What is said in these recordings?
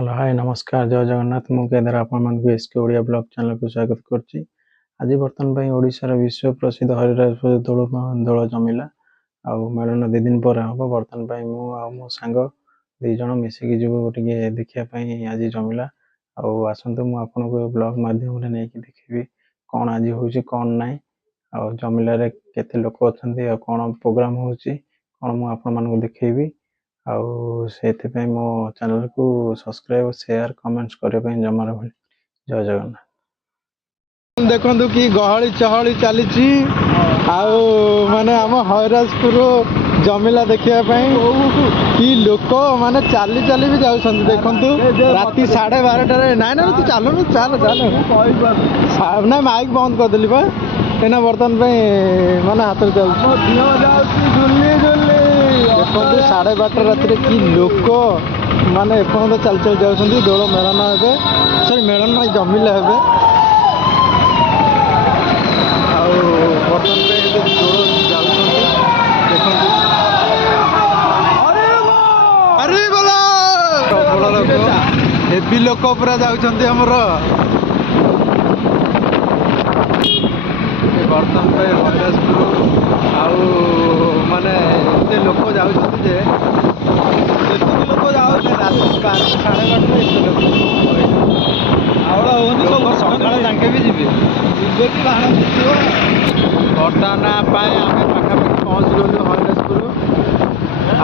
Hello hi नमस्कार जय जगन्नाथ मु केदार आपण एसके ओडिया ब्लॉग चैनल को स्वागत करछि। आज बर्तमान पई ओडिशार विश्व प्रसिद्ध हरिराजपुर दोल जमिला आउ मेलन 2 दिन पर हम बर्तमान पई मु आ मो सांग 2 जण मिसिकी जीव गोटे देखिया पई आज जमिला आउ आसंतु मु आपन को ब्लॉग माध्यम रे नै कि देखिबी कोन आज होउछि कोन नै आउ जमिला रे केते लोक अछंती आ कोन प्रोग्राम होउछि कोन मु आपन मन को देखैबी आउ से मो चैनल को सब्सक्राइब शेयर कमेंट्स करने जमार भूल। जय जगन्नाथ देखु कि गहली चहली चली माने आम हरिराजपुर जमिला देखापी कि लोक माने चली चली भी जाऊँ देखु राति 12:30 ना ना तू चल चल चल ना माइक बंद करदेली बा एना बर्तमान माने हाथ में चल देखो 12:30 राति कि लोक माने एपर्यंत चल चल जाऊँ दोल मेलन हे सरी मेलन ना जमिला हे बर्तमान दोल जाऊँ देखो अरे बोला प्रबल लोक हेवी लोक पूरा जामर बर्तमान हरिराजपुर आउ माने एते लोक जाऊँ लोक जाऊँ राति 12:30 एते लोक सकाଳେ भी जी बर्तमान आम पाखापाखि पहुँच गलु हरिराजपुर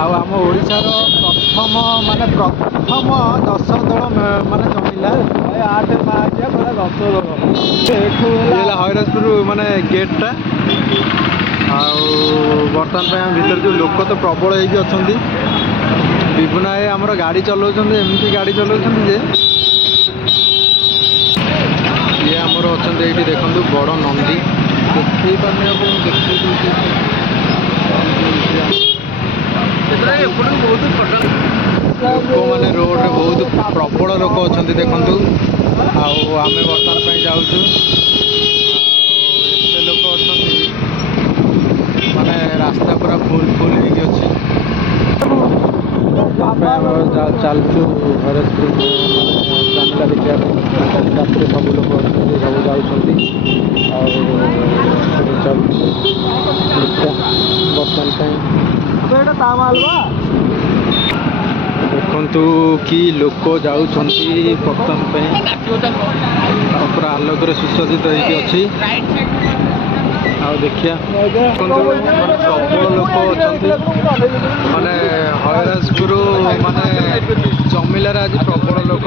आम ओडिशार प्रथम माने प्रथम 10 दल माने जमिला 8 5 10 दल हरिराजपुर माने गेटा बर्तमान आम भर जो लोक तो प्रबल होती विभुना आमर गाड़ी चलाउछन एमती गाड़ी चलाउछन जे ये आमर अच्छा ये देखो बड़ नंदी देखी पाने लोक मैंने रोड रे बहुत प्रबल लोक अच्छा देखु आम बर्तमान जाऊँ एत लोक अच्छा माने रास्ता पूरा फुल फुल अच्छी चलचु हरिराजपुर जमिला देखा रात सब लोग सब जाऊँ देखु कि लोक जाऊँ बर्तमान पूरा आलोक सुसज्जित होती देखिया प्रबल लोक अच्छा माने हरिराजपुर माने जमिला आज प्रबल लोक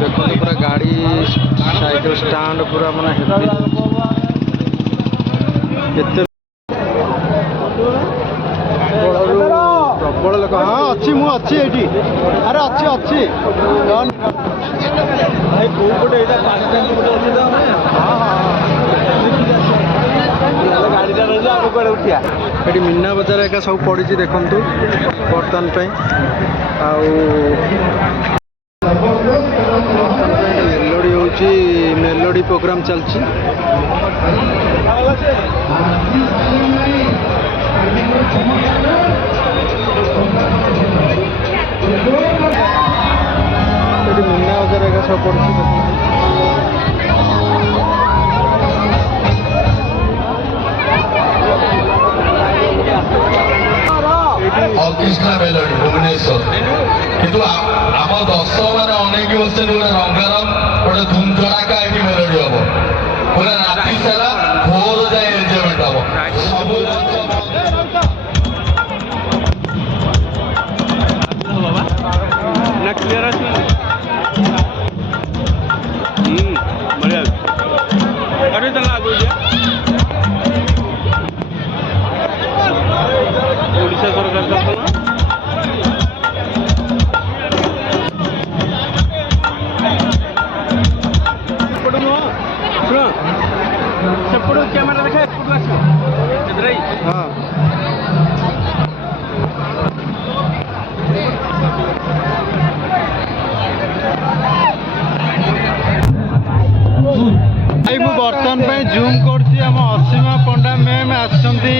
देखो पूरा गाड़ी साइड स्टैंड पूरा माने प्रबल लोक हाँ अच्छी मु अच्छी ये अरे अच्छी अच्छी गाड़ी मीना बजार एका सब पड़ी देखु बर्तमान मेलोडी होची मेलोडी प्रोग्राम चलची मीना बजार एका सब पड़ी कृष्णा मेलोडी भुवनेश्वर किंतु आम 10 माने अनेक बच्चे गोटे रंगारंग गोटे धूम धड़ाका ये मेलोडी हम पूरा राति सारा भोर जाए एंजॉयमेंट ओडिशा सरकार सेपटू कैमेरा देखा हाँ बर्तमान जूम कर असीमा पंडा मैम आसती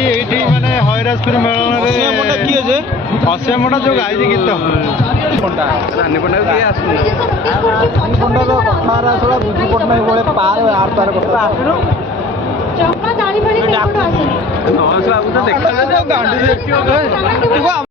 माने हरिराजपुर मेलन असीमा पंडा जो गाई गीत पंडा रानी पंडा किए आसुन रानी पंडा तो कथार आसला बुझी पड़ना बोले पार आर पार करता आसुनो चपला दाढ़ी वाली सेपटो आसेनी न आसला तो देखा गांडी देखियो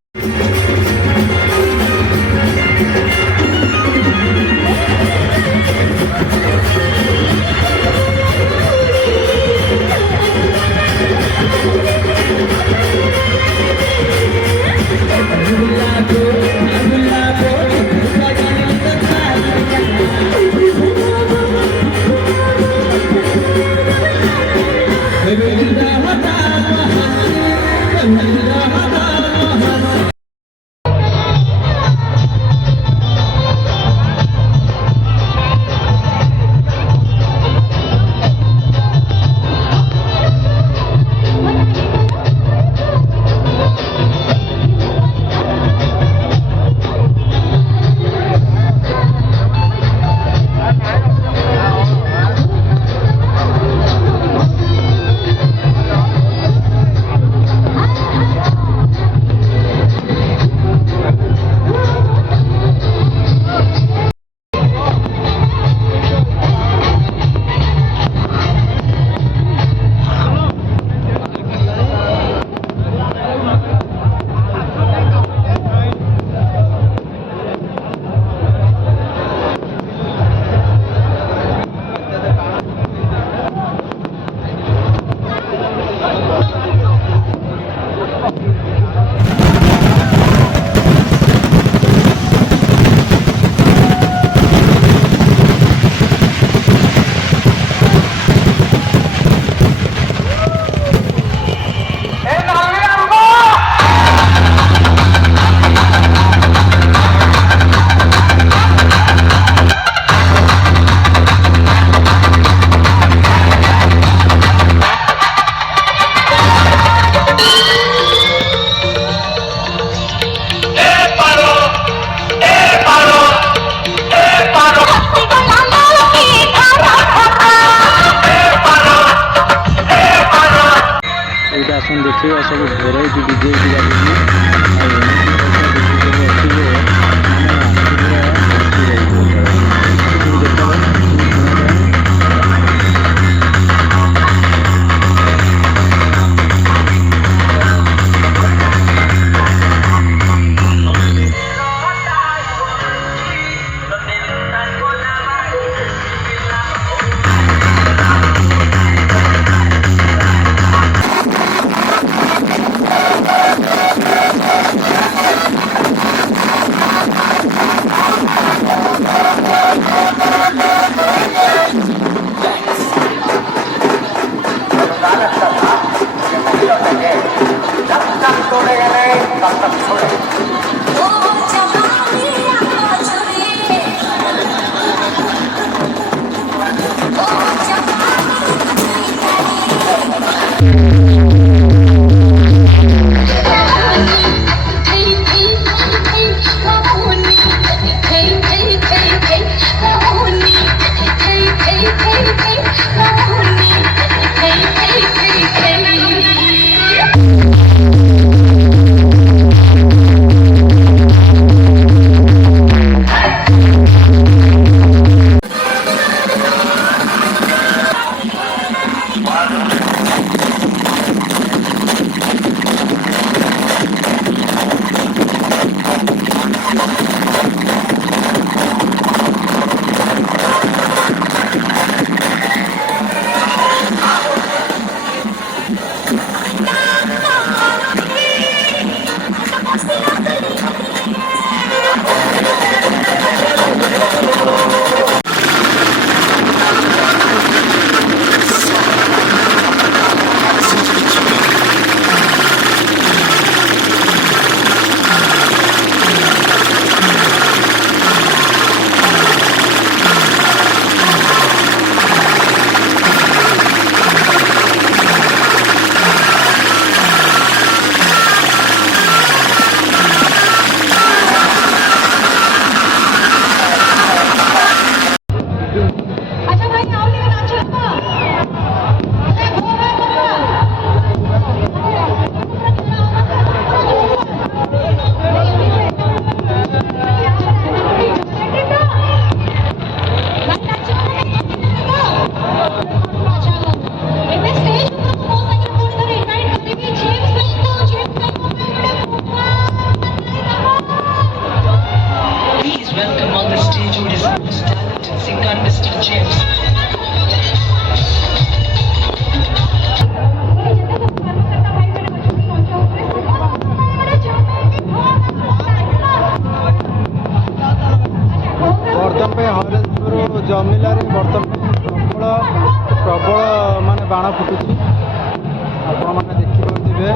देखिए सब भेराइटी डीजे ଫୁଟୁଛି ଆପଣମାନେ ଦେଖିପାରୁଥିବେ।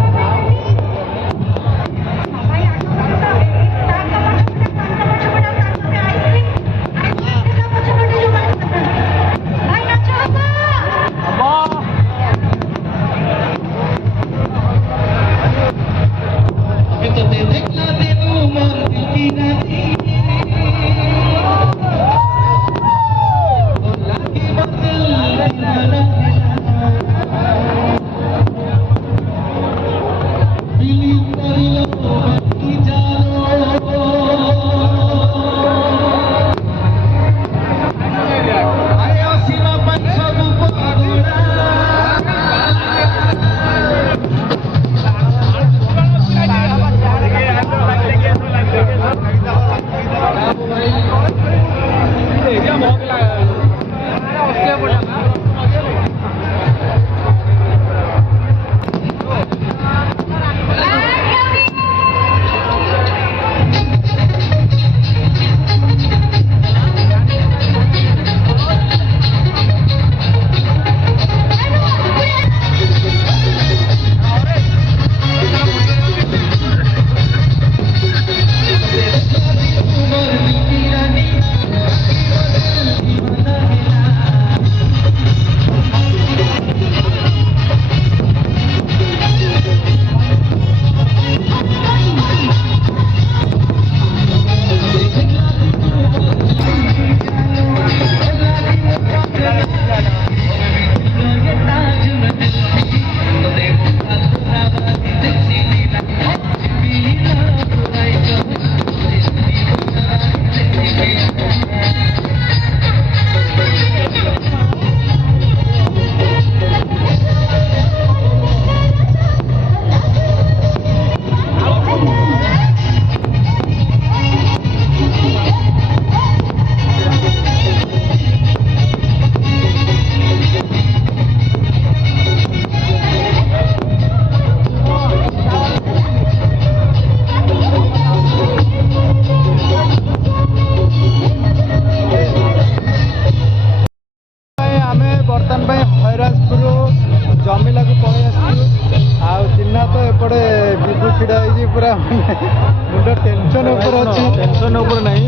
मुंड टेंशन ऊपर अच्छी टेंशन ऊपर नहीं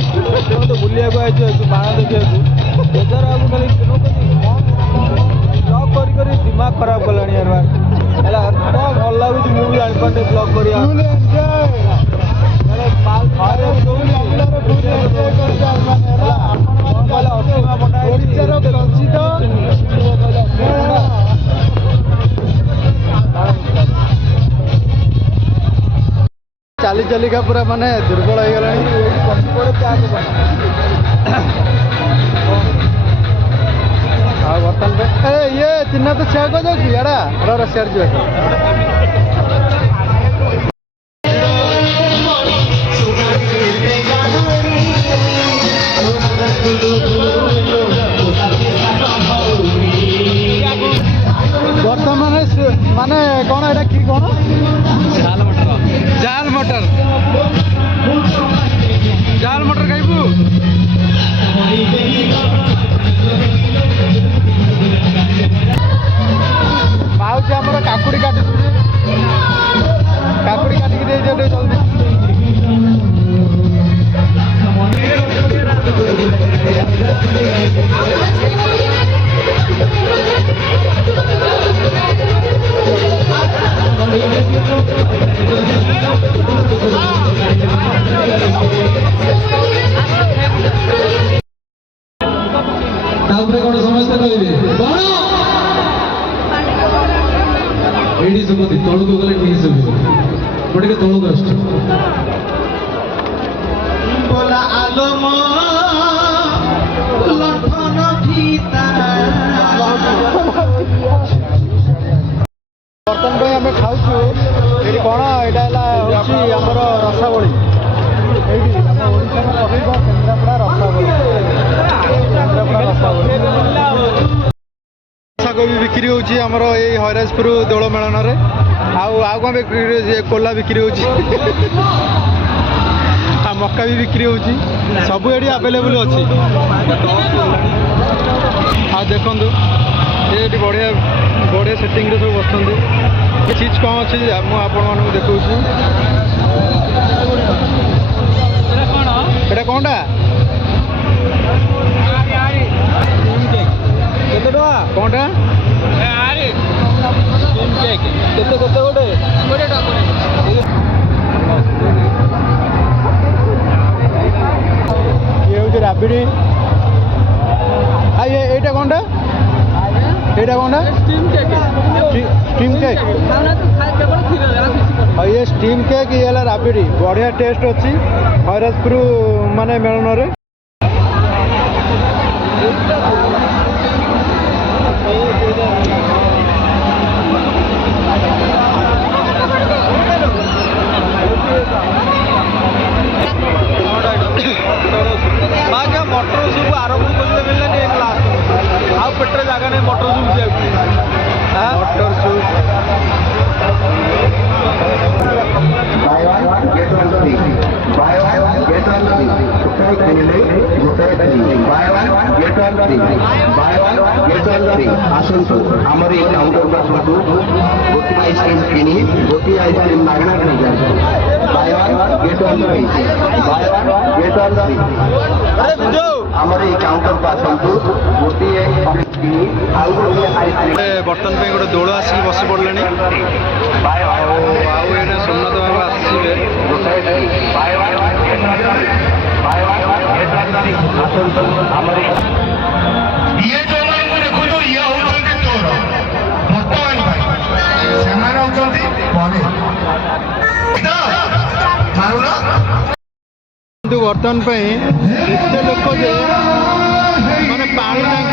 तो बुलिया को आई बाण देखा बेजार आगे खाली ब्लॉग कर दिमाग खराब कला है भल लगुच मुझे जापारे ब्लॉग कर चाली चालिका पूरा माने दुर्बल हो गला बर्तमान ये चिन्ह तो सिया को जाऊँ याड़ा रसियार जो बर्तमान माने कौन एटा की कौन जाल मटर जाल मटर खाइबू माउसी आमर काकुड़ी काटि काकुड़ी काटिक दे दियो जल्दी समस्त कहे ये सुमति तौक गले ठीक सब गोटे तौक आस आलम बर्तन भाई आम खाऊ ये कौन यहाँ आमर रसावली केन्द्रापड़ा रसावली रसाकोबी बिक्री होची आमर ये हरिराजपुर दोल मेलन रे आउ कौन बिक्री कोला बिक्री होची आ मक्का भी बिक्री होची सब ये अवेलेबल अच्छी आ देखु ये ये बढ़िया बढ़िया सेटिंग रे सब बसुँच चीज कौन अच्छी मुझे देखा এটা কোনটা কেতে টাকা কোনটা কেতে কেতে গোটে ইয়ে হচ্ছে রাবিড়ি এইটা কোনটা এইটা কোনটা स्टीम केक ये स्टीम केक ये है राबिड़ी बढ़िया टेस्ट अच्छी हरिराजपुर माने मेलन रे मटर सूप आरंभ करते मिलने आउ पेटे जगह नहीं मटर सूप मटर सूप आसतु आमर ये काउंटर पर आसतु गोटे आइसक्रीम किनी गोटे आइसक्रीम मागना नहीं जाए by one get one free by one get one free आमर ये काउंटर पर आसतु गोटे किनी आउ गोटे आइसक्रीम बर्तन पे गोटे दोल आसिक बस पड़े सोमनाथ बाबा आसवे ये जो देखो जो ये होती चोर बर्तमान भाई से बर्तन पे एत लोक जे माने पानी